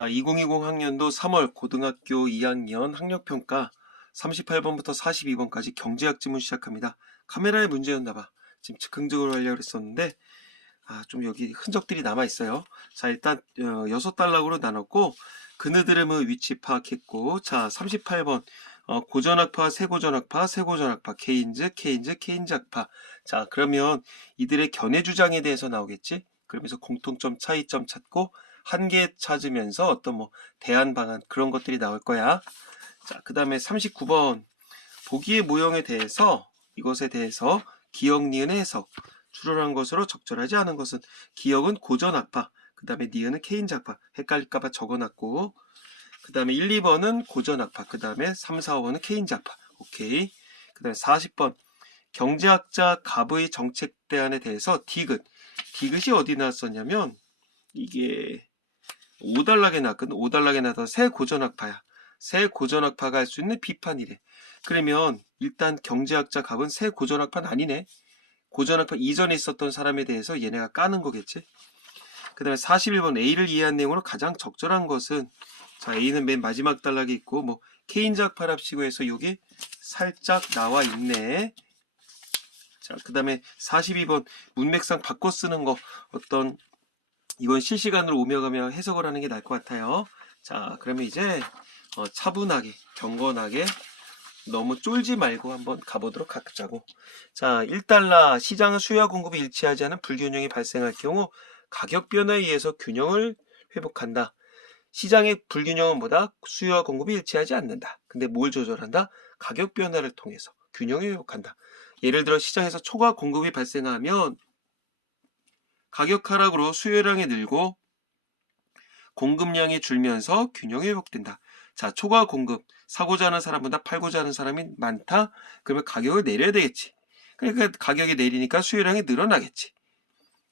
2020 학년도 3월 고등학교 2학년 학력평가 38번부터 42번까지 경제학 지문 시작합니다. 카메라의 문제였나봐. 지금 즉흥적으로 하려고 했었는데 좀 여기 흔적들이 남아있어요. 자, 일단 6단락으로 나눴고 그느드름의 위치 파악했고, 자 38번 고전학파, 세고전학파, 세고전학파, 케인즈 학파. 자, 그러면 이들의 견해 주장에 대해서 나오겠지? 그러면서 공통점, 차이점 찾고 한계 찾으면서 어떤 대안 방안 그런 것들이 나올 거야. 자, 그 다음에 39번 보기의 모형에 대해서 이것에 대해서 기억, 니은의 해석. 추론한 것으로 적절하지 않은 것은 기억은 고전학파, 그 다음에 니은은 케인즈학파. 헷갈릴까봐 적어놨고, 그 다음에 1, 2번은 고전학파, 그 다음에 3, 4, 5번은 케인즈학파. 오케이. 그 다음에 40번 경제학자 갑의 정책 대안에 대해서 디귿이 어디 나왔었냐면 이게 5단락에 나왔거든. 5단락에 나왔던 새 고전학파야. 새 고전학파가 할 수 있는 비판이래. 그러면 일단 경제학자 갑은 새 고전학파는 아니네. 고전학파 이전에 있었던 사람에 대해서 얘네가 까는 거겠지. 그 다음에 41번 A를 이해한 내용으로 가장 적절한 것은, 자, A는 맨 마지막 단락에 있고 케인즈학파랍시고 해서 여기 살짝 나와 있네. 자, 그 다음에 42번 문맥상 바꿔 쓰는 거, 이건 실시간으로 오며 가며 해석을 하는 게 나을 것 같아요. 자, 그러면 이제 차분하게, 경건하게, 너무 쫄지 말고 한번 가보도록 하자고. 자, 1달러 시장은 수요와 공급이 일치하지 않은 불균형이 발생할 경우 가격 변화에 의해서 균형을 회복한다. 시장의 불균형은 뭐다? 수요와 공급이 일치하지 않는다. 근데 뭘 조절한다? 가격 변화를 통해서 균형을 회복한다. 예를 들어 시장에서 초과 공급이 발생하면 가격 하락으로 수요량이 늘고 공급량이 줄면서 균형이 회복된다. 자, 초과 공급, 사고자 하는 사람보다 팔고자 하는 사람이 많다? 그러면 가격을 내려야 되겠지. 그러니까 가격이 내리니까 수요량이 늘어나겠지.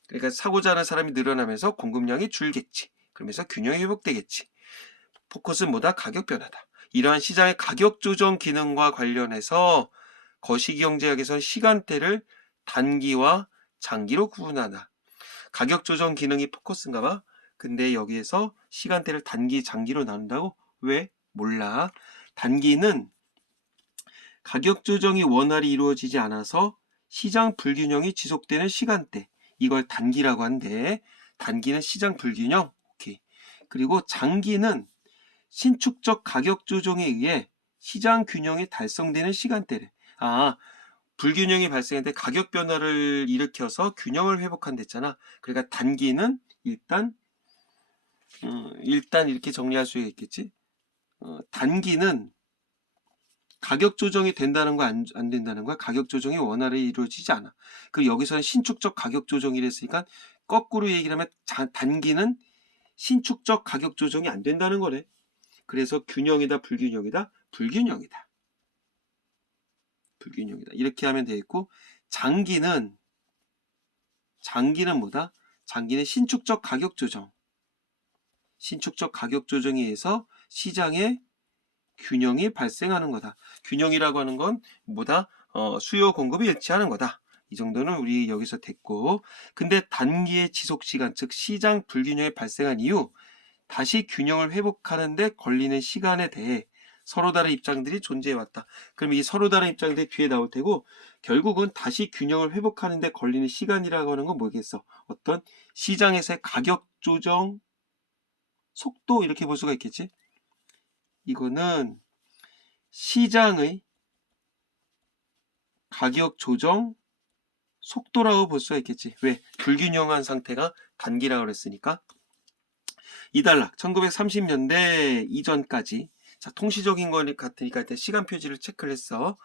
그러니까 사고자 하는 사람이 늘어나면서 공급량이 줄겠지. 그러면서 균형이 회복되겠지. 포커스는 뭐다? 가격 변화다. 이러한 시장의 가격 조정 기능과 관련해서 거시경제학에서는 시간대를 단기와 장기로 구분한다. 가격 조정 기능이 포커스인가 봐. 근데 여기에서 시간대를 단기, 장기로 나눈다고? 왜? 몰라. 단기는 가격 조정이 원활히 이루어지지 않아서 시장 불균형이 지속되는 시간대. 이걸 단기라고 한대. 단기는 시장 불균형. 오케이. 그리고 장기는 신축적 가격 조정에 의해 시장 균형이 달성되는 시간대래. 불균형이 발생했는데 가격 변화를 일으켜서 균형을 회복한댔잖아. 그러니까 단기는 일단 이렇게 정리할 수 있겠지. 단기는 가격 조정이 된다는 거 안 된다는 거야. 가격 조정이 원활히 이루어지지 않아. 그리고 여기서는 신축적 가격 조정이라 했으니까 거꾸로 얘기를 하면 단기는 신축적 가격 조정이 안 된다는 거네. 그래서 균형이다, 불균형이다? 불균형이다. 불균형이다. 이렇게 하면 되겠고, 장기는 뭐다? 장기는 신축적 가격 조정. 신축적 가격 조정에 의해서 시장의 균형이 발생하는 거다. 균형이라고 하는 건 뭐다? 수요 공급이 일치하는 거다. 이 정도는 우리 여기서 됐고, 근데 단기의 지속시간, 즉 시장 불균형이 발생한 이후 다시 균형을 회복하는데 걸리는 시간에 대해 서로 다른 입장들이 존재해왔다. 그럼 이 서로 다른 입장들이 뒤에 나올 테고, 결국은 다시 균형을 회복하는데 걸리는 시간이라고 하는 건 뭐겠어? 어떤 시장에서의 가격 조정 속도, 이렇게 볼 수가 있겠지? 이거는 시장의 가격 조정 속도라고 볼 수가 있겠지. 왜? 불균형한 상태가 단기라고 그랬으니까. 2단락 1930년대 이전까지, 자, 통시적인 거 같으니까 일단 시간 표지를 체크를 했어.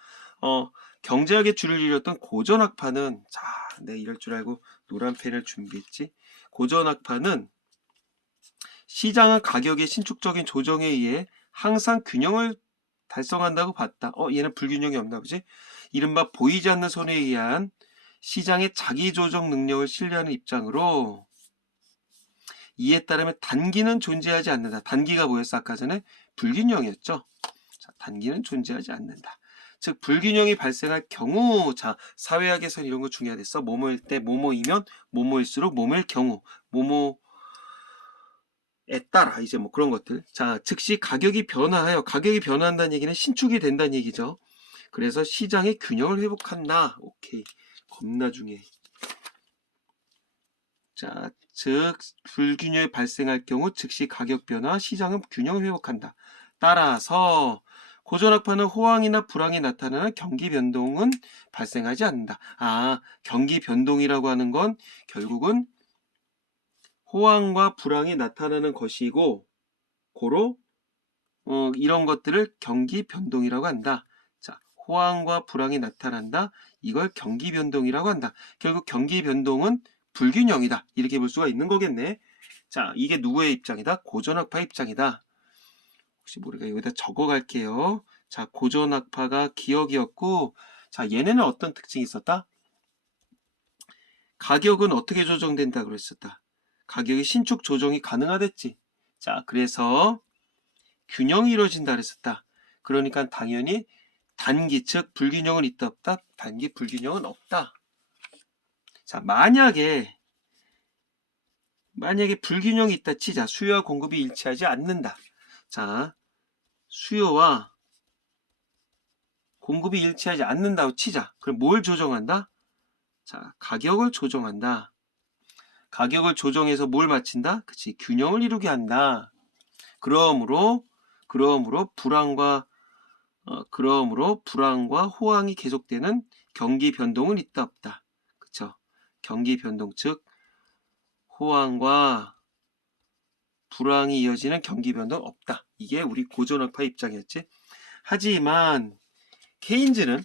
경제학의 줄을 이뤘던 고전학파는, 자, 내가 이럴 줄 알고 노란 펜을 준비했지. 고전학파는 시장은 가격의 신축적인 조정에 의해 항상 균형을 달성한다고 봤다. 얘는 불균형이 없나 보지? 이른바 보이지 않는 손에 의한 시장의 자기조정 능력을 신뢰하는 입장으로, 이에 따르면 단기는 존재하지 않는다. 단기가 뭐였어? 아까 전에 불균형이었죠. 자, 단기는 존재하지 않는다. 즉 불균형이 발생할 경우, 자, 사회학에서는 이런 거 중요하댔어. 뭐뭐일 때 뭐뭐이면 뭐뭐일수록 뭐뭐일 경우, 뭐뭐 따라 이제 뭐 그런 것들. 자, 즉시 가격이 변화하여 가격이 변화한다는 얘기는 신축이 된다는 얘기죠. 그래서 시장의 균형을 회복한다. 오케이. 겁나 중요해. 자, 즉 불균형이 발생할 경우 즉시 가격 변화, 시장은 균형을 회복한다. 따라서 고전악파는 호황이나 불황이 나타나는 경기 변동은 발생하지 않는다. 아, 경기 변동이라고 하는 건 결국은 호황과 불황이 나타나는 것이고 고로 이런 것들을 경기 변동이라고 한다. 자, 호황과 불황이 나타난다. 이걸 경기 변동이라고 한다. 결국 경기 변동은 불균형이다. 이렇게 볼 수가 있는 거겠네. 자, 이게 누구의 입장이다? 고전학파 입장이다. 혹시 모르니까 여기다 적어 갈게요. 자, 고전학파가 기억이었고, 자, 얘네는 어떤 특징이 있었다? 가격은 어떻게 조정된다 그랬었다. 가격이 신축 조정이 가능하댔지. 자, 그래서 균형이 이루어진다 그랬었다. 그러니까 당연히 단기 즉 불균형은 있다 없다? 단기 불균형은 없다. 자, 만약에 불균형이 있다 치자. 수요와 공급이 일치하지 않는다. 자, 수요와 공급이 일치하지 않는다고 치자. 그럼 뭘 조정한다? 자, 가격을 조정한다. 가격을 조정해서 뭘 맞춘다? 그치, 균형을 이루게 한다. 그러므로 불황과 호황이 계속되는 경기 변동은 있다 없다. 그쵸? 경기 변동 즉 호황과 불황이 이어지는 경기 변동 없다. 이게 우리 고전학파 입장이었지. 하지만 케인즈는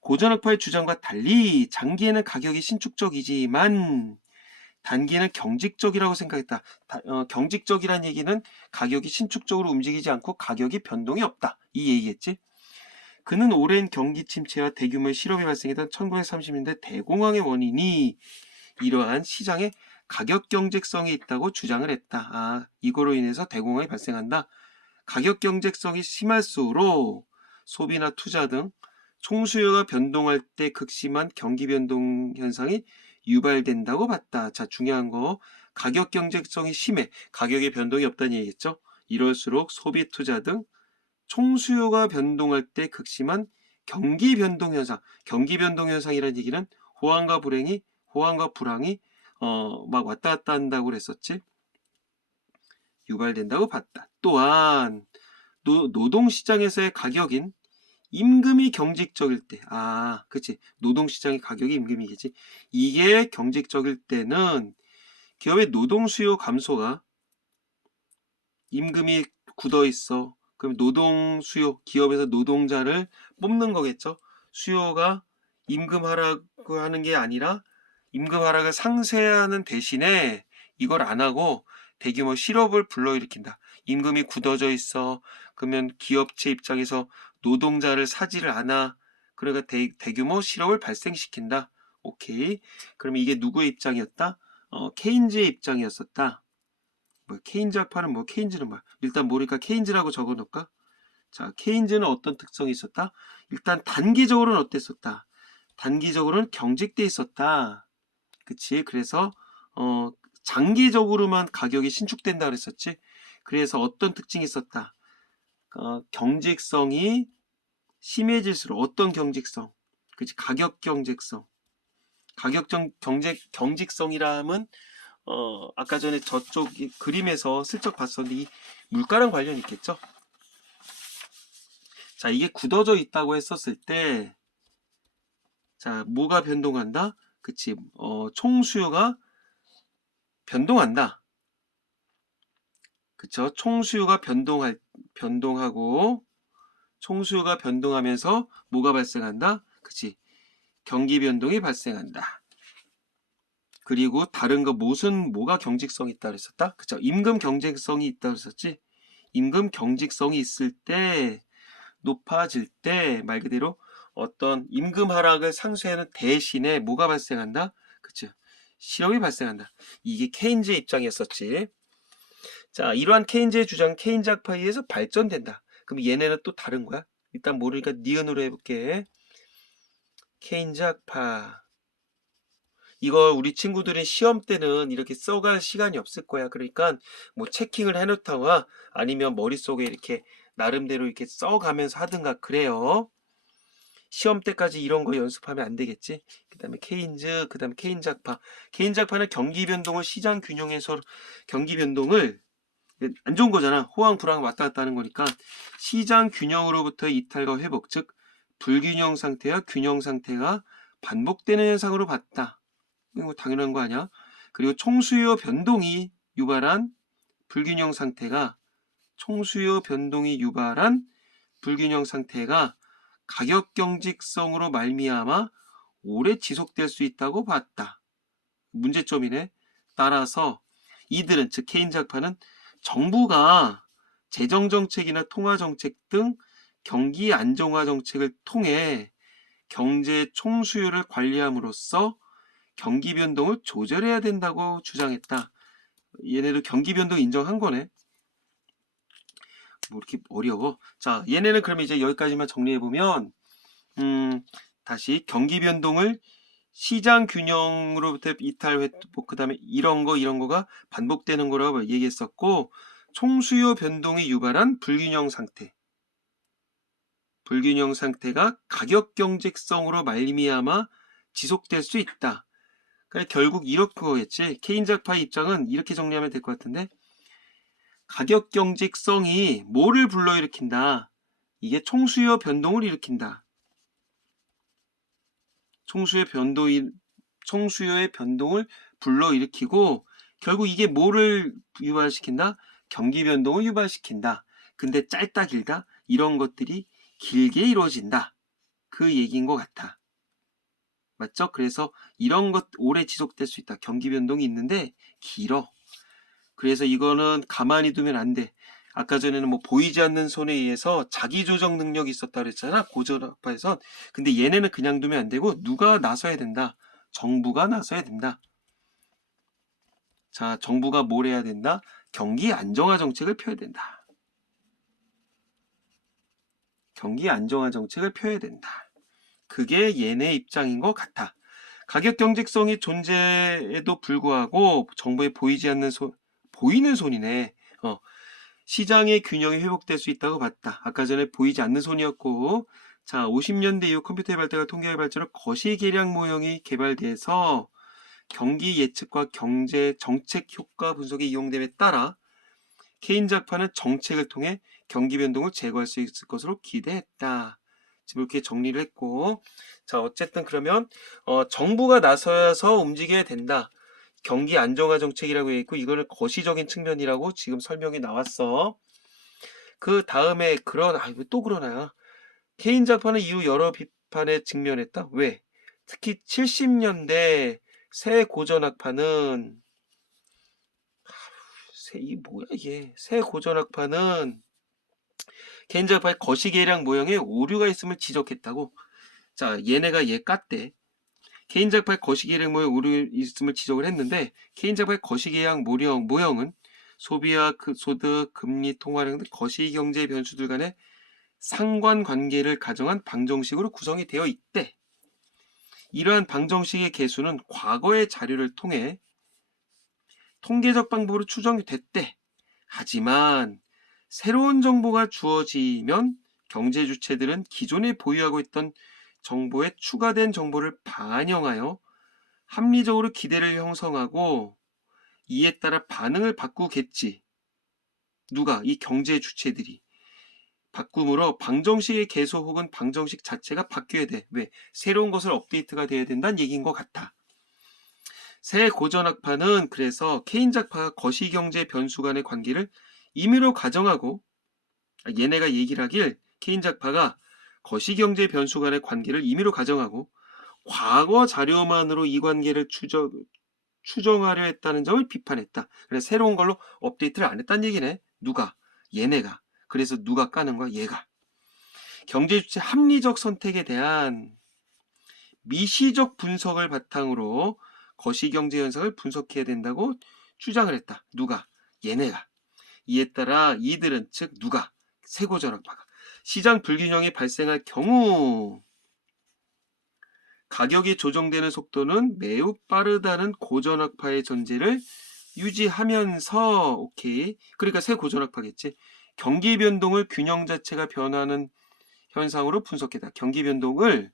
고전학파의 주장과 달리 장기에는 가격이 신축적이지만 단기에는 경직적이라고 생각했다. 경직적이란 얘기는 가격이 신축적으로 움직이지 않고 가격이 변동이 없다. 이 얘기겠지. 그는 오랜 경기 침체와 대규모의 실업이 발생했던 1930년대 대공황의 원인이 이러한 시장에 가격 경직성이 있다고 주장을 했다. 아, 이거로 인해서 대공황이 발생한다. 가격 경직성이 심할수록 소비나 투자 등 총수요가 변동할 때 극심한 경기 변동 현상이 유발된다고 봤다. 자, 중요한 거 가격 경직성이 심해. 가격의 변동이 없다는 얘기겠죠. 이럴수록 소비 투자 등 총수요가 변동할 때 극심한 경기 변동 현상. 경기 변동 현상이라는 얘기는 호황과 불황이 막 왔다 갔다 한다고 그랬었지. 유발된다고 봤다. 또한 노동시장에서의 가격인 임금이 경직적일 때, 그치. 노동시장의 가격이 임금이겠지. 이게 경직적일 때는 기업의 노동 수요 감소가 임금이 굳어 있어. 그럼 노동 수요, 기업에서 노동자를 뽑는 거겠죠. 수요가 임금 하락을 하는 게 아니라 임금 하락을 상쇄하는 대신에 이걸 안 하고 대규모 실업을 불러일으킨다. 임금이 굳어져 있어. 그러면 기업체 입장에서 노동자를 사지를 않아. 그러니까 대규모 실업을 발생시킨다. 오케이. 그럼 이게 누구의 입장이었다? 케인즈의 입장이었었다. 뭐 케인즈 학파는 뭐 케인즈는 뭐 일단 모르니까 케인즈라고 적어 놓을까? 자, 케인즈는 어떤 특성이 있었다? 일단 단기적으로는 어땠었다? 단기적으로는 경직돼 있었다. 그치? 그래서 장기적으로만 가격이 신축된다 그랬었지. 그래서 어떤 특징이 있었다? 경직성이 심해질수록 어떤 경직성? 그치? 가격 경직성. 경직성이라 하면 아까 전에 저쪽 그림에서 슬쩍 봤었는데 이 물가랑 관련이 있겠죠? 자, 이게 굳어져 있다고 했었을 때, 자, 뭐가 변동한다? 그치, 총수요가 변동한다. 그쵸? 총수요가 변동하고, 총수요가 변동하면서 뭐가 발생한다? 그치, 경기 변동이 발생한다. 그리고 다른 거 뭐가 경직성이 있다 그랬었다? 그쵸? 임금 경직성이 있다 그랬었지? 임금 경직성이 있을 때, 높아질 때 말 그대로 어떤 임금 하락을 상쇄하는 대신에 뭐가 발생한다? 그쵸? 실업이 발생한다. 이게 케인즈의 입장이었었지. 자, 이러한 케인즈의 주장, 케인즈 학파에 의해서 발전된다. 그럼 얘네는 또 다른 거야? 일단 모르니까 니은으로 해볼게. 케인즈 학파. 이걸 우리 친구들은 시험 때는 이렇게 써갈 시간이 없을 거야. 그러니까 뭐 체킹을 해놓다가 아니면 머릿속에 이렇게 나름대로 이렇게 써가면서 하든가 그래요. 시험 때까지 이런 거 연습하면 안 되겠지. 그 다음에 케인즈, 그 다음에 케인작파. 케인작파는 경기 변동을 시장 균형에서 경기 변동을 안 좋은 거잖아. 호황 불황 왔다 갔다 하는 거니까 시장 균형으로부터의 이탈과 회복, 즉 불균형 상태와 균형 상태가 반복되는 현상으로 봤다. 이거 당연한 거 아니야? 그리고 총수요 변동이 유발한 불균형 상태가 총수요 변동이 유발한 불균형 상태가 가격 경직성으로 말미암아 오래 지속될 수 있다고 봤다. 문제점이네. 따라서 이들은 즉 케인작파는 정부가 재정정책이나 통화정책 등 경기 안정화 정책을 통해 경제 총수요를 관리함으로써 경기 변동을 조절해야 된다고 주장했다. 얘네도 경기 변동 인정한 거네. 뭐 이렇게 어려워. 자, 얘네는 그러면 이제 여기까지만 정리해보면 다시 경기 변동을 시장 균형으로부터 이탈 회복 그 다음에 이런 거가 반복되는 거라고 얘기했었고 총수요 변동이 유발한 불균형 상태가 가격 경직성으로 말미암아 지속될 수 있다. 그러니까 결국 이렇게 거겠지. 케인작파의 입장은 이렇게 정리하면 될 것 같은데 가격 경직성이 뭐를 불러일으킨다. 이게 총수요 변동을 일으킨다. 총수요의 변동을 불러일으키고 결국 이게 뭐를 유발시킨다? 경기 변동을 유발시킨다. 근데 짧다 길다? 이런 것들이 길게 이루어진다. 그 얘기인 것 같아. 맞죠? 그래서 이런 것 오래 지속될 수 있다. 경기 변동이 있는데 길어. 그래서 이거는 가만히 두면 안 돼. 아까 전에는 뭐 보이지 않는 손에 의해서 자기조정 능력이 있었다 그랬잖아. 고전학파에선. 근데 얘네는 그냥 두면 안 되고 누가 나서야 된다. 정부가 나서야 된다. 자, 정부가 뭘 해야 된다? 경기 안정화 정책을 펴야 된다. 경기 안정화 정책을 펴야 된다. 그게 얘네 입장인 것 같아. 가격 경직성이 존재에도 불구하고 정부에 보이지 않는 보이는 손이네. 시장의 균형이 회복될 수 있다고 봤다. 아까 전에 보이지 않는 손이었고 자 50년대 이후 컴퓨터의 발달과 통계의 발전으로 거시계량 모형이 개발돼서 경기 예측과 경제 정책 효과 분석에 이용됨에 따라 케인작파는 정책을 통해 경기 변동을 제거할 수 있을 것으로 기대했다. 지금 이렇게 정리를 했고 자 어쨌든 그러면 정부가 나서서 움직여야 된다. 경기 안정화 정책이라고 했고 이거는 거시적인 측면이라고 지금 설명이 나왔어. 그 다음에 또 그러나요? 케인작파는 이후 여러 비판에 직면했다. 왜? 특히 70년대 새 고전학파는 새 고전학파는 케인작파의 거시계량 모형에 오류가 있음을 지적했다고. 자, 얘네가 얘 깠대. 케인작파의 거시계량 모형 오류 있음을 지적을 했는데 케인작파의 거시계량 모형은 소비와 소득, 금리, 통화량 등 거시경제 변수들 간의 상관관계를 가정한 방정식으로 구성이 되어 있대. 이러한 방정식의 개수는 과거의 자료를 통해 통계적 방법으로 추정이 됐대. 하지만 새로운 정보가 주어지면 경제 주체들은 기존에 보유하고 있던 정보에 추가된 정보를 반영하여 합리적으로 기대를 형성하고 이에 따라 반응을 바꾸겠지. 누가? 이 경제 주체들이. 바꿈으로 방정식의 개수 혹은 방정식 자체가 바뀌어야 돼. 왜? 새로운 것을 업데이트가 돼야 된다는 얘기인 것 같아. 새 고전학파는 그래서 케인작파가 거시경제 변수 간의 관계를 임의로 가정하고 얘네가 얘기를 하길 케인작파가 거시경제 변수 간의 관계를 임의로 가정하고 과거 자료만으로 이 관계를 추정하려 했다는 점을 비판했다. 그래서 새로운 걸로 업데이트를 안 했다는 얘기네. 누가? 얘네가. 그래서 누가 까는 거야? 얘가. 경제주체 합리적 선택에 대한 미시적 분석을 바탕으로 거시경제 현상을 분석해야 된다고 주장을 했다. 누가? 얘네가. 이에 따라 이들은 즉 누가? 새고전학파가 시장 불균형이 발생할 경우 가격이 조정되는 속도는 매우 빠르다는 고전학파의 전제를 유지하면서, 오케이. 그러니까 새 고전학파겠지. 경기 변동을 균형 자체가 변하는 현상으로 분석했다. 경기 변동을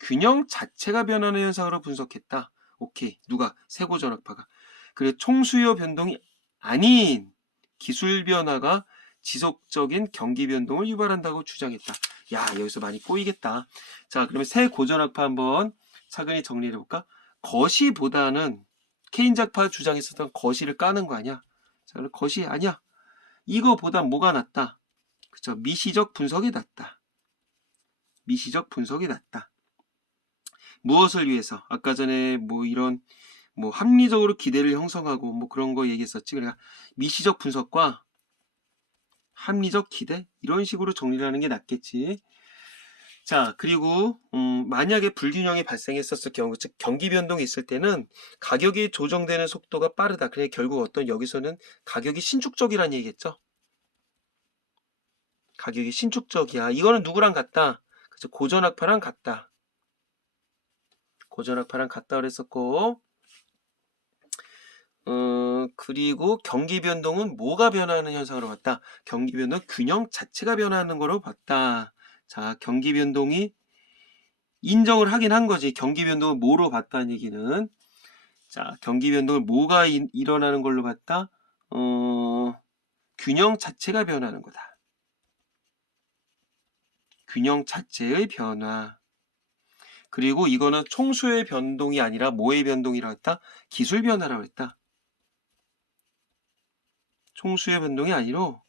균형 자체가 변하는 현상으로 분석했다. 오케이. 누가? 새 고전학파가. 그리고 총수요 변동이 아닌 기술 변화가 지속적인 경기 변동을 유발한다고 주장했다. 야, 여기서 많이 꼬이겠다. 자, 그러면 새 고전학파 한번 차근히 정리해 볼까? 거시보다는 케인작파 주장했었던 거시를 까는 거 아니야? 자, 그럼 거시 아니야. 이거보다 뭐가 낫다? 그쵸? 미시적 분석이 낫다. 미시적 분석이 낫다. 무엇을 위해서? 아까 전에 뭐 이런 뭐 합리적으로 기대를 형성하고 뭐 그런 거 얘기했었지. 그러니까 미시적 분석과 합리적 기대 이런 식으로 정리를 하는 게 낫겠지. 자, 그리고 만약에 불균형이 발생했었을 경우, 즉 경기 변동이 있을 때는 가격이 조정되는 속도가 빠르다. 그래 결국 어떤 여기서는 가격이 신축적이라는 얘기겠죠. 가격이 신축적이야. 이거는 누구랑 같다? 그죠? 고전학파랑 같다. 고전학파랑 같다 그랬었고, 그리고 경기 변동은 뭐가 변화하는 현상으로 봤다? 경기 변동 균형 자체가 변화하는 거로 봤다. 자, 경기 변동이 인정을 하긴 한 거지. 경기 변동을 뭐로 봤다는 얘기는. 자, 경기 변동을 뭐가 일어나는 걸로 봤다? 균형 자체가 변하는 거다. 균형 자체의 변화. 그리고 이거는 총수의 변동이 아니라 뭐의 변동이라고 했다? 기술 변화라고 했다. 총수의 변동이 아니로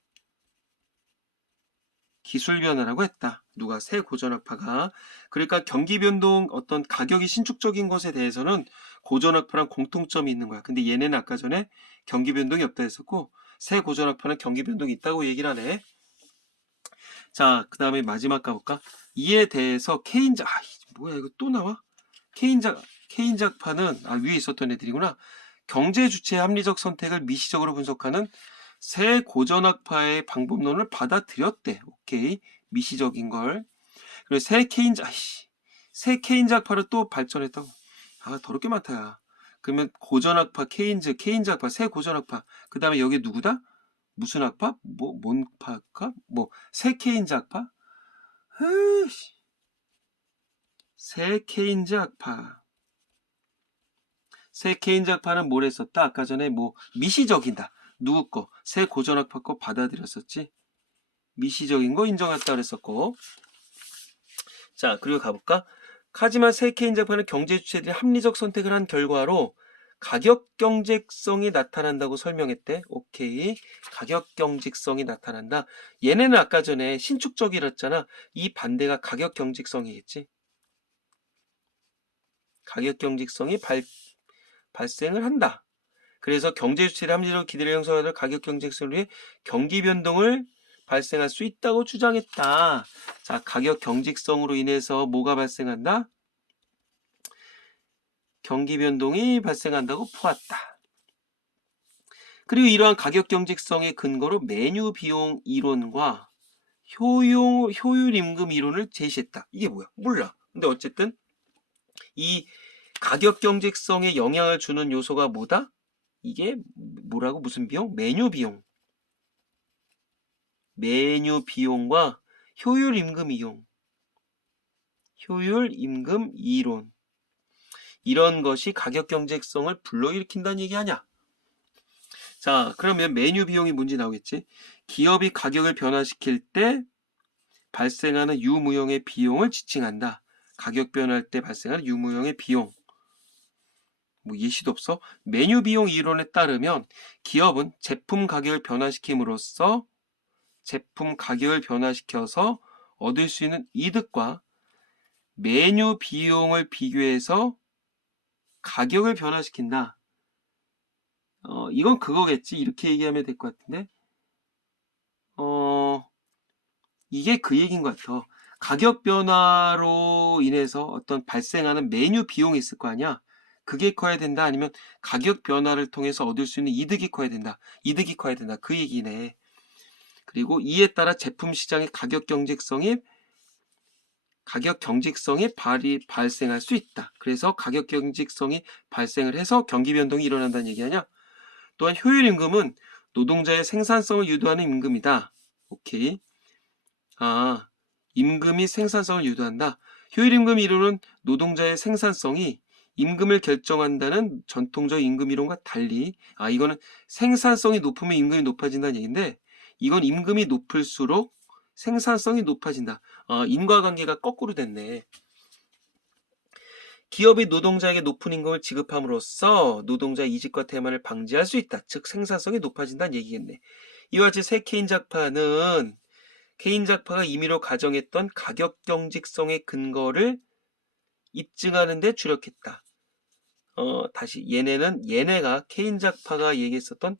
기술 변화라고 했다. 누가? 새 고전학파가. 그러니까 경기 변동 어떤 가격이 신축적인 것에 대해서는 고전학파랑 공통점이 있는 거야. 근데 얘네는 아까 전에 경기 변동이 없다 했었고 새 고전학파는 경기 변동이 있다고 얘기를 하네. 자, 그 다음에 마지막 가볼까? 이에 대해서 케인작, 뭐야 이거 또 나와? 케인작파는 위에 있었던 애들이구나. 경제 주체의 합리적 선택을 미시적으로 분석하는 새 고전학파의 방법론을 받아들였대. 오케이. 미시적인 걸. 그리고 새 케인작파를 또 발전했다고. 더럽게 많다. 그러면 고전학파, 케인작파, 새 고전학파. 그 다음에 여기 누구다? 무슨 학파? 뭔 파까? 새 케인작파? 새 케인작파. 새 케인작파는 뭘 했었다? 아까 전에 미시적이다. 누구 거? 새 고전학파 거 받아들였었지. 미시적인 거 인정했다 그랬었고. 자, 그리고 가볼까? 하지만 새 케인작파는 경제 주체들이 합리적 선택을 한 결과로 가격 경직성이 나타난다고 설명했대. 오케이. 가격 경직성이 나타난다. 얘네는 아까 전에 신축적이랬잖아. 이 반대가 가격 경직성이겠지. 가격 경직성이 발생을 한다. 그래서 경제 주체의 합리적 기대를 형성하는 가격 경직성을 위해 경기 변동을 발생할 수 있다고 주장했다. 자, 가격 경직성으로 인해서 뭐가 발생한다? 경기 변동이 발생한다고 보았다. 그리고 이러한 가격 경직성의 근거로 메뉴 비용 이론과 효율 임금 이론을 제시했다. 이게 뭐야? 몰라. 근데 어쨌든 이 가격 경직성에 영향을 주는 요소가 뭐다? 이게 뭐라고? 무슨 비용? 메뉴 비용. 메뉴 비용과 효율 임금 이용. 효율 임금 이론. 이런 것이 가격 경직성을 불러일으킨다는 얘기 아니야? 자, 그러면 메뉴 비용이 뭔지 나오겠지? 기업이 가격을 변화시킬 때 발생하는 유무형의 비용을 지칭한다. 가격 변화할 때 발생하는 유무형의 비용. 예시도 없어? 메뉴 비용 이론에 따르면 기업은 제품 가격을 변화시킴으로써 제품 가격을 변화시켜서 얻을 수 있는 이득과 메뉴 비용을 비교해서 가격을 변화시킨다. 이건 그거겠지. 이렇게 얘기하면 될 것 같은데. 이게 그 얘기인 것 같아. 가격 변화로 인해서 어떤 발생하는 메뉴 비용이 있을 거 아니야? 그게 커야 된다? 아니면 가격 변화를 통해서 얻을 수 있는 이득이 커야 된다? 이득이 커야 된다. 그 얘기네. 그리고 이에 따라 제품 시장의 가격 경직성이 가격 경직성이 발생할 수 있다. 그래서 가격 경직성이 발생을 해서 경기 변동이 일어난다는 얘기 아니야? 또한 효율 임금은 노동자의 생산성을 유도하는 임금이다. 오케이. 임금이 생산성을 유도한다. 효율 임금이 이루는 노동자의 생산성이 임금을 결정한다는 전통적 임금 이론과 달리 이거는 생산성이 높으면 임금이 높아진다는 얘기인데 이건 임금이 높을수록 생산성이 높아진다. 인과관계가 거꾸로 됐네. 기업이 노동자에게 높은 임금을 지급함으로써 노동자의 이직과 태만을 방지할 수 있다. 즉 생산성이 높아진다는 얘기겠네. 이와 같이 새 케인작파는 케인작파가 임의로 가정했던 가격 경직성의 근거를 입증하는 데 주력했다. 다시 얘네가 케인작파가 얘기했었던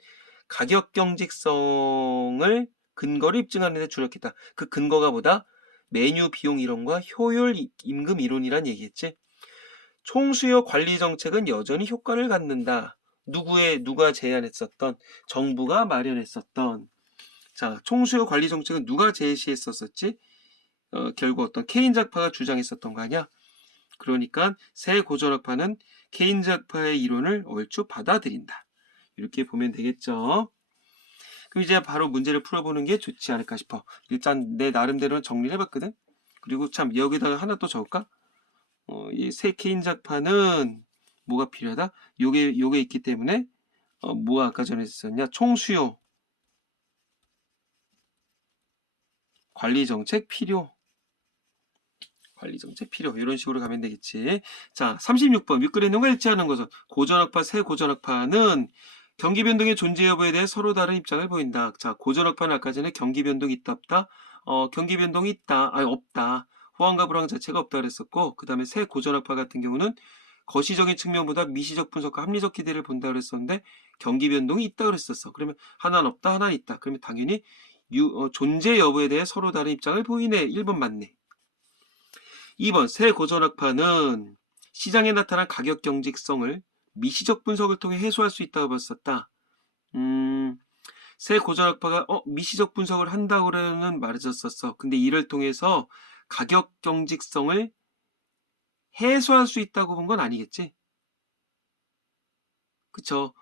가격 경직성을 근거를 입증하는 데 주력했다. 그 근거가 뭐다? 메뉴 비용 이론과 효율 임금 이론이란 얘기했지. 총수요 관리 정책은 여전히 효과를 갖는다. 누가 제안했었던? 정부가 마련했었던. 자, 총수요 관리 정책은 누가 제시했었었지? 결국 어떤 케인작파가 주장했었던 거 아니야? 그러니까 새 고전학파는 케인작파의 이론을 얼추 받아들인다. 이렇게 보면 되겠죠. 그럼 이제 바로 문제를 풀어보는 게 좋지 않을까 싶어. 일단 내 나름대로는 정리를 해봤거든. 그리고 참 여기다가 하나 또 적을까? 이 새 케인작파는 뭐가 필요하다? 요게 있기 때문에 뭐가 아까 전에 있었냐? 총수요 관리정책 필요. 관리정책 필요. 이런 식으로 가면 되겠지. 자, 36번. 윗글에 있는 거 일치하는 것은 고전학파, 새 고전학파는 경기 변동의 존재 여부에 대해 서로 다른 입장을 보인다. 자, 고전학파는 아까 전에 경기 변동이 있다 없다? 경기 변동이 있다. 없다. 호황과 불황 자체가 없다 그랬었고, 그 다음에 새 고전학파 같은 경우는 거시적인 측면보다 미시적 분석과 합리적 기대를 본다 그랬었는데 경기 변동이 있다 그랬었어. 그러면 하나는 없다, 하나는 있다. 그러면 당연히 존재 여부에 대해 서로 다른 입장을 보이네. 1번 맞네. 2번 새 고전학파는 시장에 나타난 가격 경직성을 미시적 분석을 통해 해소할 수 있다고 봤었다. 새 고전학파가 미시적 분석을 한다고는 말해줬었어. 근데 이를 통해서 가격 경직성을 해소할 수 있다고 본 건 아니겠지? 그쵸?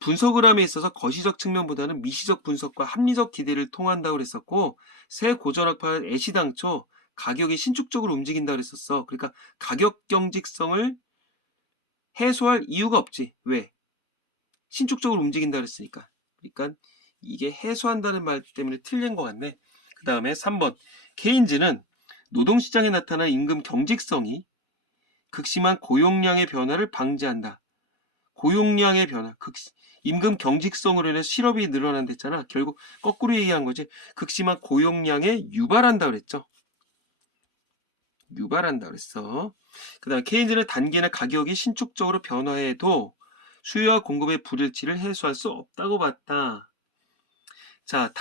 분석을 함에 있어서 거시적 측면보다는 미시적 분석과 합리적 기대를 통한다고 그랬었고 새 고전학파는 애시당초 가격이 신축적으로 움직인다 그랬었어. 그러니까 가격 경직성을 해소할 이유가 없지. 왜? 신축적으로 움직인다 그랬으니까. 그러니까 이게 해소한다는 말 때문에 틀린 것 같네. 그 다음에 3번 케인즈는 노동시장에 나타난 임금 경직성이 극심한 고용량의 변화를 방지한다. 고용량의 변화, 임금 경직성으로 인해 실업이 늘어난댔잖아. 결국 거꾸로 얘기한 거지. 극심한 고용량에 유발한다 그랬죠. 유발한다 그랬어. 그 다음에 케인즈는 단기나 가격이 신축적으로 변화해도 수요와 공급의 불일치를 해소할 수 없다고 봤다. 자,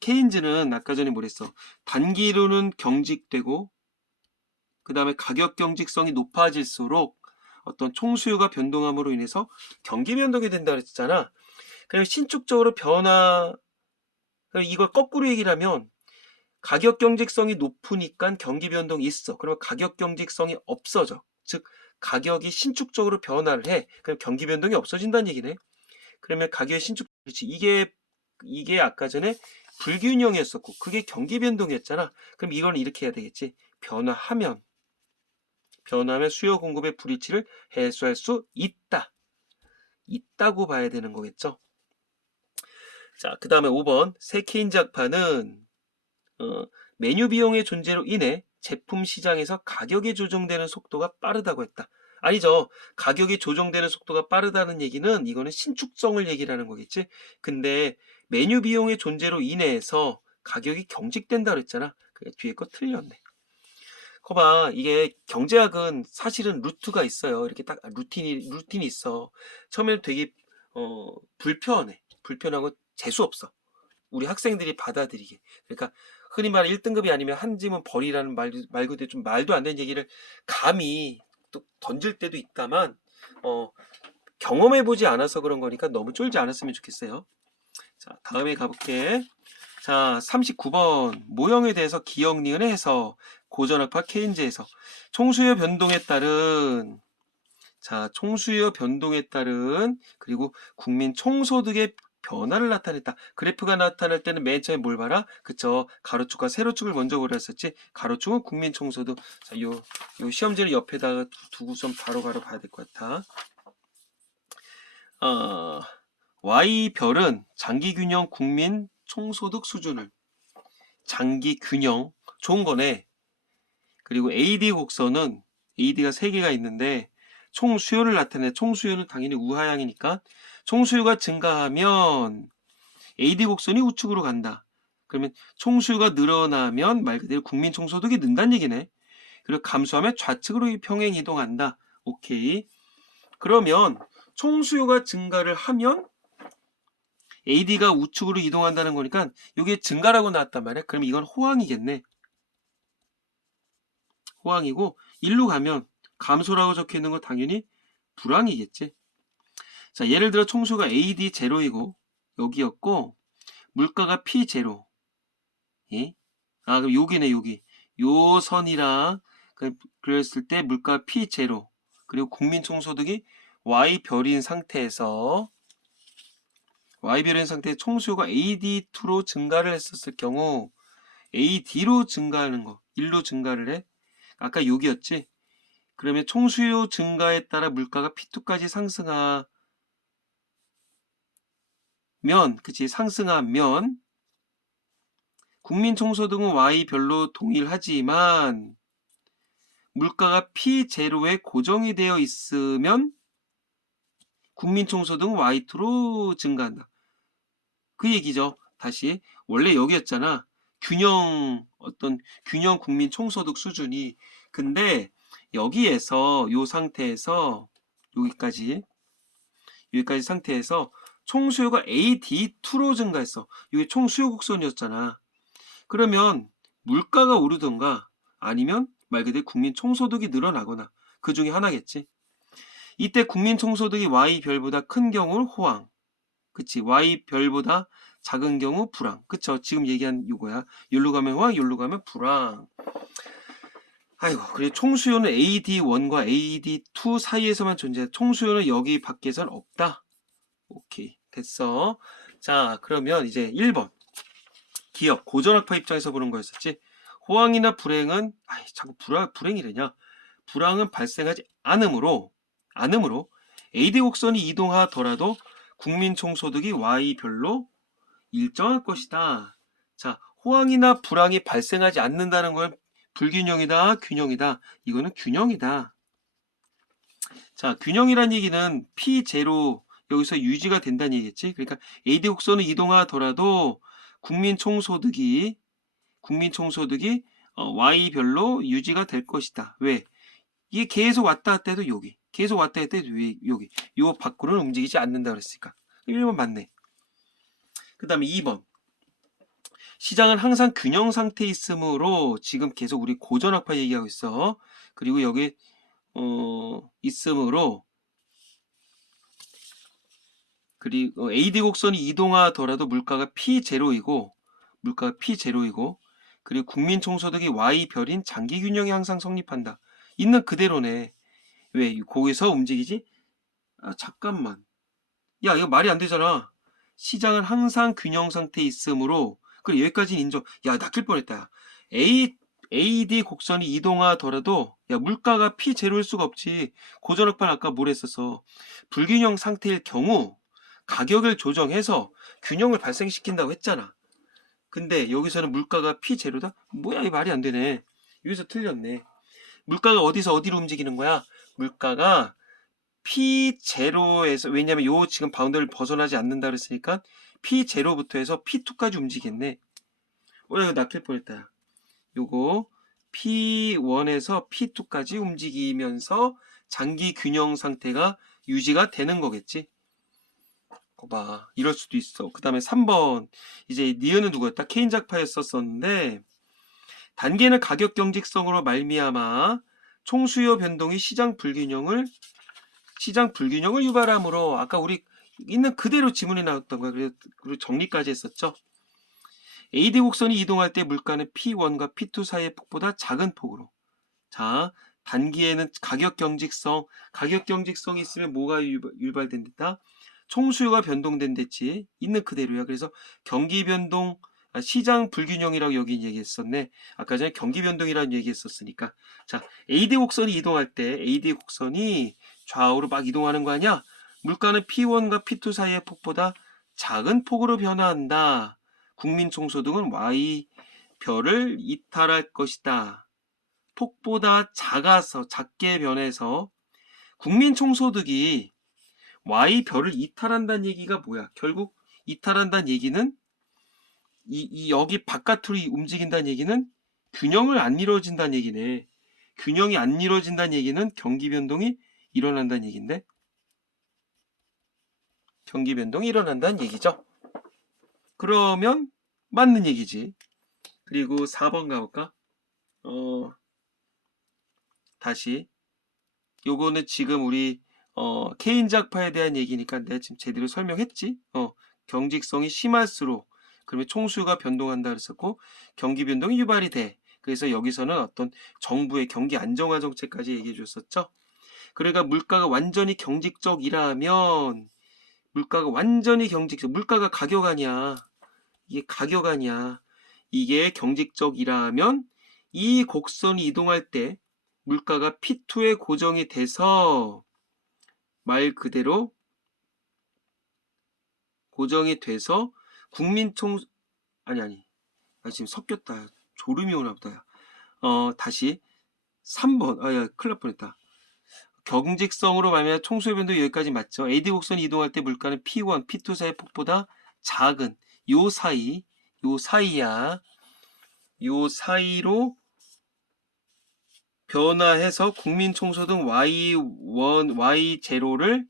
케인즈는 아까 전에 뭐랬어? 단기로는 경직되고 그 다음에 가격 경직성이 높아질수록 어떤 총수요가 변동함으로 인해서 경기 변동이 된다 그랬잖아. 그럼 신축적으로 이걸 거꾸로 얘기를 하면 가격 경직성이 높으니까 경기 변동이 있어. 그러면 가격 경직성이 없어져. 즉 가격이 신축적으로 변화를 해. 그럼 경기 변동이 없어진다는 얘기네. 그러면 가격의 그렇지. 이게 아까 전에 불균형이었었고 그게 경기 변동이었잖아. 그럼 이건 이렇게 해야 되겠지. 변화하면 수요 공급의 불일치를 해소할 수 있다고 봐야 되는 거겠죠. 자, 그 다음에 5번 새 케인작파는 메뉴 비용의 존재로 인해 제품 시장에서 가격이 조정되는 속도가 빠르다고 했다. 아니죠. 가격이 조정되는 속도가 빠르다는 얘기는 이거는 신축성을 얘기를 하는 거겠지. 근데 메뉴 비용의 존재로 인해서 가격이 경직된다 그랬잖아. 뒤에 거 틀렸네. 거봐, 이게 경제학은 사실은 루트가 있어요. 이렇게 딱 루틴이 있어. 처음에는 되게 불편하고 재수 없어. 우리 학생들이 받아들이게. 그러니까 흔히 말해 1등급이 아니면 한 짐은 버리라는 말 그대로 좀 말도 안 되는 얘기를 감히 또 던질 때도 있다만 경험해보지 않아서 그런 거니까 너무 쫄지 않았으면 좋겠어요. 자, 다음에 가볼게. 자, 39번 모형에 대해서 기억 니은에 해서 고전학파 케인즈에서 총수요 변동에 따른 총수요 변동에 따른 그리고 국민 총소득의 변화를 나타냈다. 그래프가 나타날 때는 맨 처음에 뭘 봐라? 그쵸? 가로축과 세로축을 먼저 그렸었지. 가로축은 국민 총소득. 자, 요 시험지를 옆에다가 두고선 바로바로 봐야 될 것 같아. Y별은 장기균형 국민 총소득 수준을 장기균형 좋은 거네. 그리고 AD 곡선은 AD가 3개가 있는데 총수요를 나타내. 총수요는 당연히 우하향이니까 총수요가 증가하면 AD 곡선이 우측으로 간다. 그러면 총수요가 늘어나면 말 그대로 국민 총소득이 는다는 얘기네. 그리고 감소하면 좌측으로 평행 이동한다. 오케이. 그러면 총수요가 증가를 하면 AD가 우측으로 이동한다는 거니까 이게 증가라고 나왔단 말이야. 그럼 이건 호황이겠네. 호황이고 일로 가면 감소라고 적혀 있는 건 당연히 불황이겠지. 자, 예를 들어 총수가 AD 제로이고 여기였고 물가가 P 제로. 예? 그럼 여기네 여기. 요 선이랑 그랬을 때 물가 P 제로. 그리고 국민 총소득이 Y별인 상태에서 총수요가 AD2로 증가를 했었을 경우 AD로 증가하는 거 1로 증가를 해. 아까 여기였지. 그러면 총수요 증가에 따라 물가가 P2까지 상승하면 상승하면 국민 총소득은 Y별로 동일하지만 물가가 P0에 고정이 되어 있으면 국민 총소득은 Y2로 증가한다. 그 얘기죠. 다시 원래 여기였잖아. 균형 국민 총소득 수준이. 근데 여기에서 요 상태에서 여기까지 상태에서 총수요가 AD2로 증가했어. 이게 총수요 곡선이었잖아. 그러면 물가가 오르던가 아니면 말 그대로 국민 총소득이 늘어나거나 그 중에 하나겠지. 이때 국민 총소득이 Y별보다 큰 경우는 호황. 그치? Y별보다 작은 경우 불황. 그쵸? 지금 얘기한 요거야. 여기로 가면 호황, 여기로 가면 불황. 아이고, 그리고 총수요는 AD1과 AD2 사이에서만 존재해. 총수요는 여기 밖에선 없다. 오케이. 됐어. 자, 그러면 이제 1번. 기업, 고전학파 입장에서 보는 거였었지. 호황이나 불행은, 자꾸 불행이래냐. 불황은 발생하지 않으므로 AD 곡선이 이동하더라도 국민 총소득이 Y별로 일정할 것이다. 자, 호황이나 불황이 발생하지 않는다는 건 불균형이다, 균형이다. 이거는 균형이다. 자, 균형이란 얘기는 P0 여기서 유지가 된다는 얘기겠지. 그러니까 AD 곡선을 이동하더라도 국민 총소득이 Y별로 유지가 될 것이다. 왜? 이게 계속 왔다 갔다 해도 여기, 계속 왔다 갔다 해도 여기, 요 밖으로는 움직이지 않는다 그랬으니까 1번 맞네. 그 다음에 2번. 시장은 항상 균형 상태에 있으므로 지금 계속 우리 고전학파 얘기하고 있어. 그리고 여기 있으므로 그리고 AD 곡선이 이동하더라도 물가가 P0이고 그리고 국민 총소득이 Y별인 장기 균형이 항상 성립한다. 있는 그대로네. 왜 거기서 움직이지? 잠깐만. 야, 이거 말이 안 되잖아. 시장은 항상 균형 상태에 있으므로 그래 여기까지는 인정. 야, 낚일 뻔했다. AD 곡선이 이동하더라도 야, 물가가 P0일 수가 없지. 고전학파는 아까 뭘 했었어. 불균형 상태일 경우 가격을 조정해서 균형을 발생시킨다고 했잖아. 근데 여기서는 물가가 P0다? 뭐야, 이 말이 안 되네. 여기서 틀렸네. 물가가 어디서 어디로 움직이는 거야? 물가가 P0에서, 왜냐면 요 지금 바운더리를 벗어나지 않는다 그랬으니까 P0부터 해서 P2까지 움직이겠네. 이거 낚일 뻔했다. 요거 P1에서 P2까지 움직이면서 장기 균형 상태가 유지가 되는 거겠지. 거봐, 이럴 수도 있어. 그 다음에 3번. 이제 니은은 누구였다? 케인작파였었는데 단계는 가격 경직성으로 말미암아 총수요 변동이 시장 불균형을 유발하므로 아까 우리 있는 그대로 지문이 나왔던 거야. 그리고 정리까지 했었죠. AD 곡선이 이동할 때 물가는 P1과 P2 사이의 폭보다 작은 폭으로. 자, 단기에는 가격 경직성이 있으면 뭐가 유발된다? 총수요가 변동된댔지. 있는 그대로야. 그래서 경기 변동, 시장 불균형이라고 여기 얘기했었네. 아까 전에 경기 변동이라는 얘기했었으니까. 자, AD 곡선이 이동할 때 AD 곡선이 좌우로 막 이동하는 거 아니야? 물가는 P1과 P2 사이의 폭보다 작은 폭으로 변화한다. 국민 총소득은 Y별을 이탈할 것이다. 폭보다 작게 변해서 국민 총소득이 Y별을 이탈한다는 얘기가 뭐야? 결국 이탈한다는 얘기는 여기 바깥으로 움직인다는 얘기는 균형을 안 이루어진다는 얘기네. 균형이 안 이루어진다는 얘기는 경기 변동이 일어난다는 얘기인데, 경기 변동이 일어난다는 얘기죠. 그러면 맞는 얘기지. 그리고 4번 가볼까? 다시 요거는 지금 우리 케인작파에 대한 얘기니까 내가 지금 제대로 설명했지. 경직성이 심할수록 그러면 총수요가 변동한다 그랬었고 경기 변동이 유발이 돼. 그래서 여기서는 어떤 정부의 경기 안정화 정책까지 얘기해 줬었죠. 그러니까 물가가 완전히 경직적이라면 물가가 가격 아니야. 이게 가격 아니야. 이게 경직적이라면 이 곡선이 이동할 때 물가가 P2에 고정이 돼서 말 그대로 고정이 돼서 국민총 아니 지금 섞였다. 졸음이 오나 보다. 다시 3번. 야, 큰일 날 뻔했다. 경직성으로 말하면 총수요 변동 여기까지 맞죠. AD 곡선이 이동할 때 물가는 P1, P2 사이의 폭보다 작은 요 사이야. 요 사이로 변화해서 국민 총소득 Y1, Y0를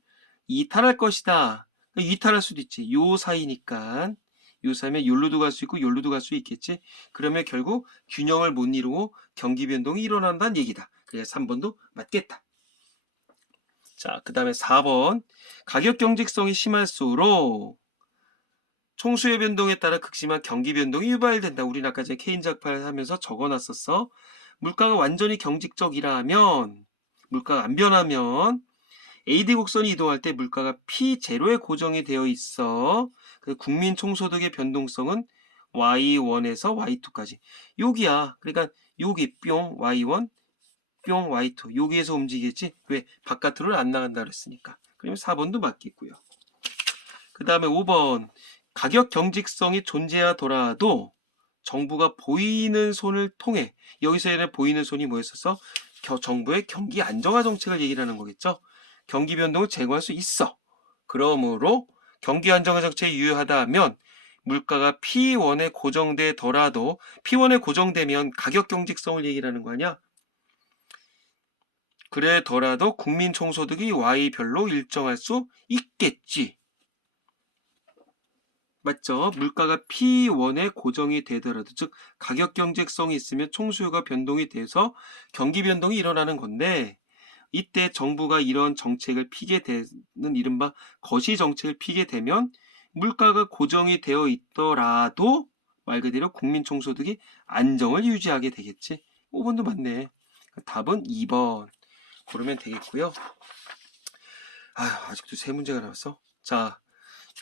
이탈할 것이다. 이탈할 수도 있지. 요 사이니까. 요 사이면 요로도 갈 수 있고 요로도 갈 수 있겠지. 그러면 결국 균형을 못 이루고 경기 변동이 일어난다는 얘기다. 그래서 3번도 맞겠다. 자, 그 다음에 4번. 가격 경직성이 심할수록 총수요 변동에 따라 극심한 경기 변동이 유발된다. 우리는 아까 전에 케인작파를 하면서 적어놨었어. 물가가 완전히 경직적이라면, 물가가 안 변하면 AD 곡선이 이동할 때 물가가 P0에 고정이 되어 있어. 국민 총소득의 변동성은 Y1에서 Y2까지. 여기야. 그러니까 여기 뿅 Y1, 뿅 Y2. 여기에서 움직이겠지. 왜? 바깥으로 안 나간다 그랬으니까. 그러면 4번도 맞겠고요. 그 다음에 5번. 가격 경직성이 존재하더라도 정부가 보이는 손을 통해, 여기서 얘는 보이는 손이 뭐였었어? 정부의 경기 안정화 정책을 얘기를 하는 거겠죠. 경기 변동을 제거할 수 있어. 그러므로 경기 안정화 정책이 유효하다면 물가가 P1에 고정되더라도 P1에 고정되면 가격 경직성을 얘기를 하는 거 아니야? 그래더라도 국민 총소득이 Y별로 일정할 수 있겠지. 맞죠? 물가가 P1에 고정이 되더라도, 즉 가격 경직성이 있으면 총수요가 변동이 돼서 경기 변동이 일어나는 건데, 이때 정부가 이런 정책을 피게 되는 이른바 거시 정책을 피게 되면 물가가 고정이 되어 있더라도 말 그대로 국민 총소득이 안정을 유지하게 되겠지. 5번도 맞네. 답은 2번. 고르면 되겠고요. 아직도 세 문제가 남았어. 자,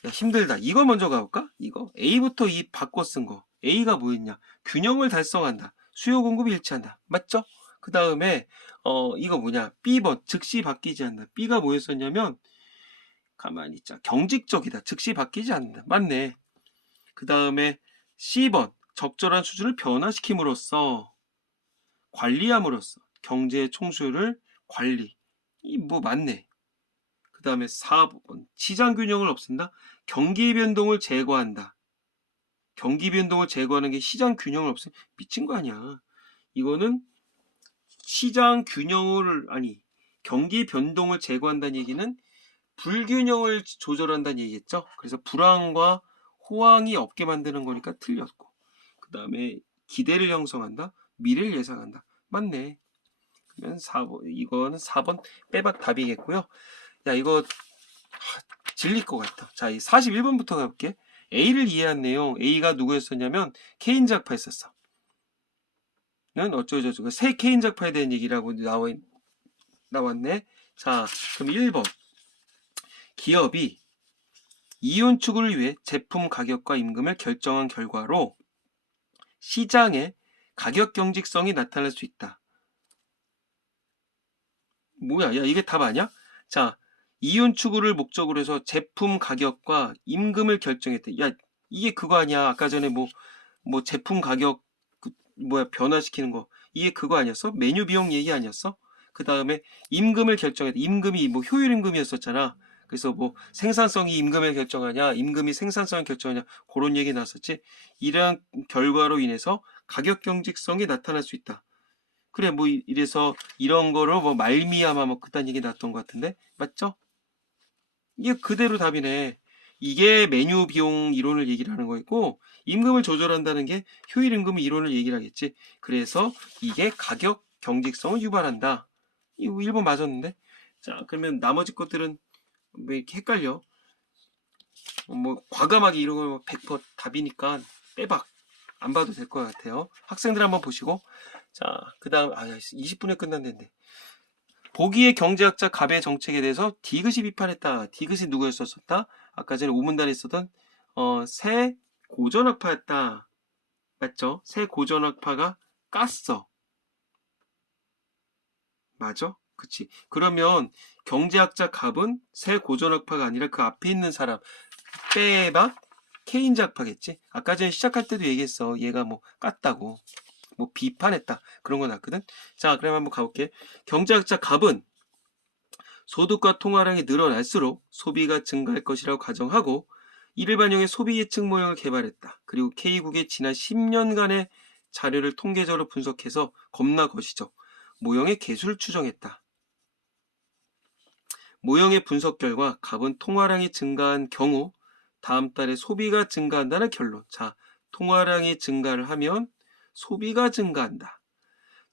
야, 힘들다. 이거 먼저 가볼까? 이거 A부터 E 바꿔 쓴 거. A가 뭐였냐? 균형을 달성한다. 수요 공급이 일치한다. 맞죠? 그 다음에 이거 뭐냐? B번 즉시 바뀌지 않는다. B가 뭐였었냐면 가만히 있자. 경직적이다. 즉시 바뀌지 않는다. 맞네. 그 다음에 C번 적절한 수준을 변화시킴으로써 관리함으로써 경제의 총수요를 관리. 이 뭐 맞네. 그 다음에 4번 시장 균형을 없앤다. 경기 변동을 제거한다. 경기 변동을 제거하는 게 시장 균형을 없애. 미친 거 아니야. 이거는 시장 균형을 경기 변동을 제거한다는 얘기는 불균형을 조절한다는 얘기겠죠. 그래서 불황과 호황이 없게 만드는 거니까 틀렸고, 그 다음에 기대를 형성한다. 미래를 예상한다. 맞네. 그러면 4번, 이거는 4번 빼박 답이겠고요. 야, 이거 질릴 것 같다. 자, 이 41번부터 가볼게. A를 이해한 내용, A가 누구였었냐면 케인작파였었어. 는 어쩌고저쩌고 새 케인작파에 대한 얘기라고 나왔네. 자, 그럼 1번. 기업이 이윤 추구를 위해 제품 가격과 임금을 결정한 결과로 시장에 가격 경직성이 나타날 수 있다. 뭐야? 야, 이게 답 아니야? 자, 이윤 추구를 목적으로 해서 제품 가격과 임금을 결정했대. 야, 이게 그거 아니야? 아까 전에 뭐 제품 가격 변화시키는 거. 이게 그거 아니었어? 메뉴 비용 얘기 아니었어? 그 다음에 임금을 결정했대. 임금이 뭐 효율 임금이었었잖아. 그래서 뭐 생산성이 임금을 결정하냐, 임금이 생산성을 결정하냐, 그런 얘기 나왔었지. 이러한 결과로 인해서 가격 경직성이 나타날 수 있다. 그래, 뭐 이래서 이런 거를 뭐 말미암아 뭐 그딴 얘기 나왔던 것 같은데, 맞죠? 이게 그대로 답이네. 이게 메뉴 비용 이론을 얘기를 하는 거였고, 임금을 조절한다는 게 효율 임금 이론을 얘기를 하겠지. 그래서 이게 가격 경직성을 유발한다. 이거 1번 맞았는데? 자, 그러면 나머지 것들은 왜 이렇게 헷갈려? 뭐 과감하게 이런 거 100% 답이니까 빼박 안 봐도 될 것 같아요. 학생들 한번 보시고. 자, 그 다음 20분에 끝났는데. 보기의 경제학자 갑의 정책에 대해서 디귿이 비판했다. 디귿이 누구였었다? 아까 전에 오문단에 있었던 새 고전학파였다. 맞죠? 새 고전학파가 깠어. 맞아? 그치. 그러면 경제학자 갑은 새 고전학파가 아니라 그 앞에 있는 사람 빼박 케인작파겠지. 아까 전에 시작할 때도 얘기했어. 얘가 뭐 깠다고. 뭐 비판했다. 그런 거 났거든. 자, 그럼 한번 가볼게. 경제학자 갑은 소득과 통화량이 늘어날수록 소비가 증가할 것이라고 가정하고 이를 반영해 소비 예측 모형을 개발했다. 그리고 K국의 지난 10년간의 자료를 통계적으로 분석해서 겁나 거시적 모형의 개수를 추정했다. 모형의 분석 결과 갑은 통화량이 증가한 경우 다음 달에 소비가 증가한다는 결론. 자, 통화량이 증가를 하면 소비가 증가한다.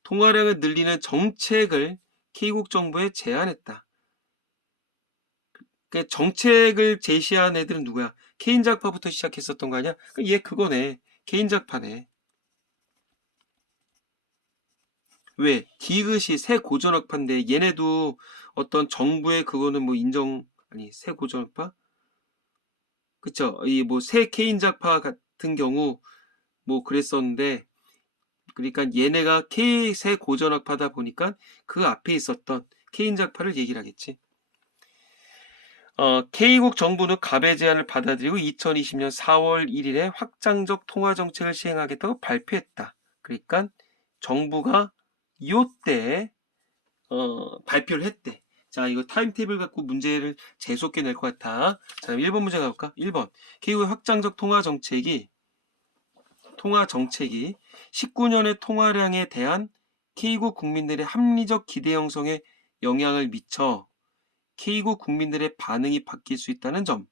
통화량을 늘리는 정책을 K국 정부에 제안했다. 그 정책을 제시한 애들은 누구야? 케인작파부터 시작했었던 거 아니야? 얘 그거네. 케인작파네. 왜? 디귿이 새 고전학파인데 얘네도 어떤 정부의 그거는 뭐 새 고전학파? 그쵸? 이 뭐 새 케인작파 같은 경우 뭐 그랬었는데 그러니까 얘네가 새 고전학파다 보니까 그 앞에 있었던 케인작파를 얘기를 하겠지. K국 정부는 갑의 제안을 받아들이고 2020년 4월 1일에 확장적 통화 정책을 시행하겠다고 발표했다. 그러니까 정부가 요때 발표를 했대. 자, 이거 타임테이블 갖고 문제를 재수없게 낼 것 같아. 자, 1번 문제 가볼까? 1번. K국의 확장적 통화 정책이 19년의 통화량에 대한 K국 국민들의 합리적 기대 형성에 영향을 미쳐 K국 국민들의 반응이 바뀔 수 있다는 점.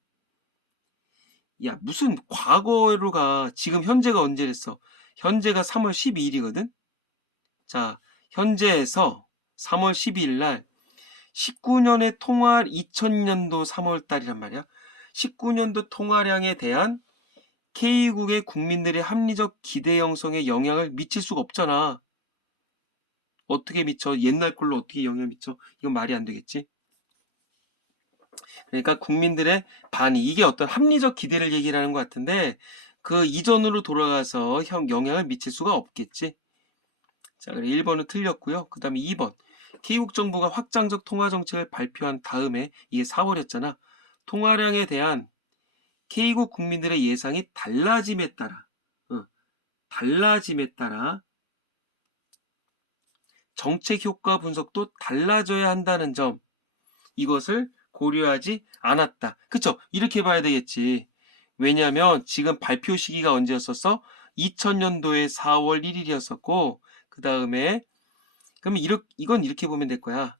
야, 무슨 과거로 가. 지금 현재가 언제랬어? 현재가 3월 12일이거든? 자, 현재에서 3월 12일 날 19년의 2000년도 3월 달이란 말이야. 19년도 통화량에 대한 K국의 국민들의 합리적 기대 형성에 영향을 미칠 수가 없잖아. 어떻게 미쳐? 옛날 걸로 어떻게 영향을 미쳐? 이건 말이 안 되겠지? 그러니까 국민들의 반이 이게 어떤 합리적 기대를 얘기를 하는 것 같은데 그 이전으로 돌아가서 영향을 미칠 수가 없겠지. 자, 그래 1번은 틀렸고요. 그 다음에 2번. K국 정부가 확장적 통화 정책을 발표한 다음에 이게 4월이었잖아. 통화량에 대한 K국 국민들의 예상이 달라짐에 따라 정책 효과 분석도 달라져야 한다는 점. 이것을 고려하지 않았다. 그쵸? 이렇게 봐야 되겠지. 왜냐면 지금 발표 시기가 언제였었어? 2000년도에 4월 1일이었었고 그 다음에 그러면 이건 이렇게 보면 될 거야.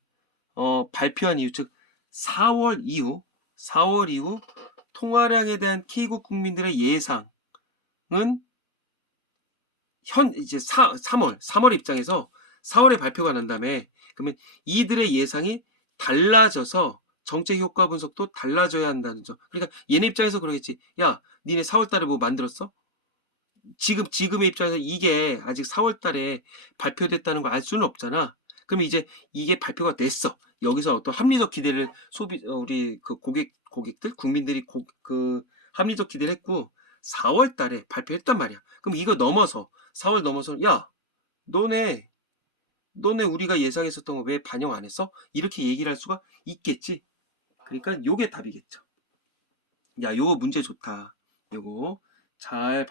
발표한 이후 즉 4월 이후 통화량에 대한 K국 국민들의 예상은 이제 3월 입장에서 4월에 발표가 난 다음에 그러면 이들의 예상이 달라져서 정책 효과 분석도 달라져야 한다는 점. 그러니까 얘네 입장에서 그러겠지. 야, 니네 4월달에 뭐 만들었어? 지금의 입장에서 이게 아직 4월달에 발표됐다는 걸 알 수는 없잖아. 그럼 이제 이게 발표가 됐어. 여기서 어떤 합리적 기대를 우리 그 고객들, 국민들이 그 합리적 기대를 했고 4월달에 발표했단 말이야. 그럼 이거 넘어서 4월 넘어서 야, 너네 우리가 예상했었던 거 왜 반영 안 했어? 이렇게 얘기를 할 수가 있겠지. 그러니까 요게 답이겠죠. 야, 요거 문제 좋다. 요거 잘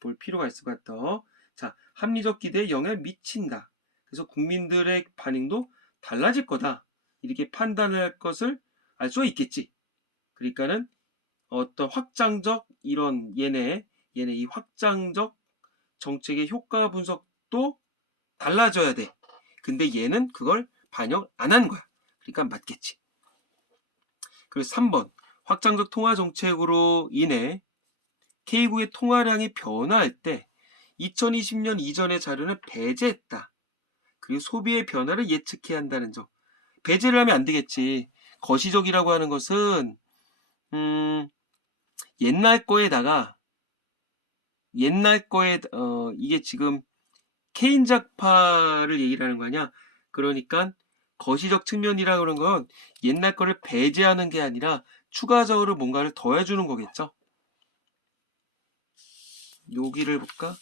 볼 필요가 있을 것 같아. 자, 합리적 기대에 영향을 미친다. 그래서 국민들의 반응도 달라질 거다. 이렇게 판단을 할 것을 알 수가 있겠지. 그러니까는 어떤 확장적 이런 얘네 이 확장적 정책의 효과 분석도 달라져야 돼. 근데 얘는 그걸 반영 안 한 거야. 그러니까 맞겠지. 그리고 3번 확장적 통화 정책으로 인해 K국의 통화량이 변화할 때 2020년 이전의 자료는 배제했다. 그리고 소비의 변화를 예측해야 한다는 점. 배제를 하면 안 되겠지. 거시적이라고 하는 것은 옛날 거에다가 이게 지금 케인작파를 얘기를 하는 거 아니야? 그러니까 거시적 측면이라 그런 건 옛날 거를 배제하는 게 아니라 추가적으로 뭔가를 더해주는 거겠죠? 여기를 볼까?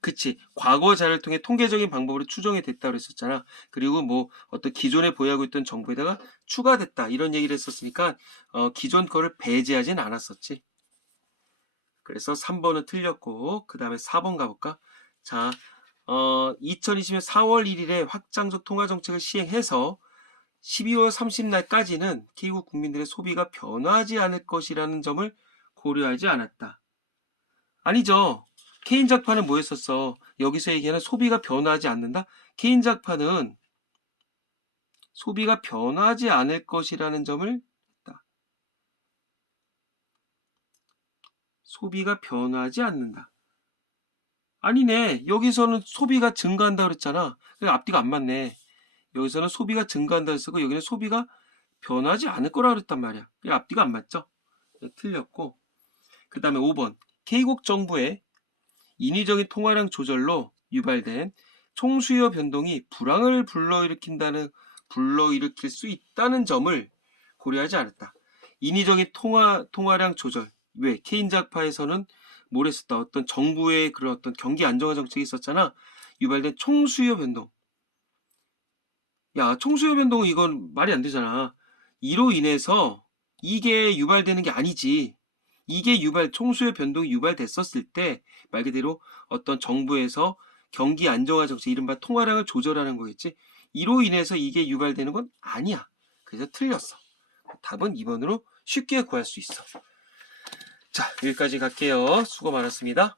그치. 과거 자료를 통해 통계적인 방법으로 추정이 됐다고 그랬었잖아. 그리고 뭐 어떤 기존에 보유하고 있던 정보에다가 추가됐다. 이런 얘기를 했었으니까 기존 거를 배제하진 않았었지. 그래서 3번은 틀렸고 그 다음에 4번 가볼까? 자, 2020년 4월 1일에 확장적 통화정책을 시행해서 12월 30날까지는 K국 국민들의 소비가 변화하지 않을 것이라는 점을 고려하지 않았다. 아니죠. 케인작파는 뭐였었어? 여기서 얘기하는 소비가 변화하지 않는다? 케인작파는 소비가 변화하지 않을 것이라는 점을 했다. 소비가 변화하지 않는다. 아니네. 여기서는 소비가 증가한다 그랬잖아. 그러니까 앞뒤가 안 맞네. 여기서는 소비가 증가한다 했었고 여기는 소비가 변하지 않을 거라 그랬단 말이야. 앞뒤가 안 맞죠? 네, 틀렸고 그 다음에 5번 K국 정부의 인위적인 통화량 조절로 유발된 총수요 변동이 불황을 불러일으킬 수 있다는 점을 고려하지 않았다. 인위적인 통화량 조절. 왜? 케인작파에서는 뭘 했었다. 어떤 정부의 그런 어떤 경기 안정화 정책이 있었잖아. 유발된 총수요 변동. 야, 총수요 변동은 이건 말이 안 되잖아. 이로 인해서 이게 유발되는 게 아니지. 이게 총수요 변동이 유발됐었을 때 말 그대로 어떤 정부에서 경기 안정화 정책, 이른바 통화량을 조절하는 거겠지. 이로 인해서 이게 유발되는 건 아니야. 그래서 틀렸어. 답은 2번으로 쉽게 구할 수 있어. 자, 여기까지 갈게요. 수고 많았습니다.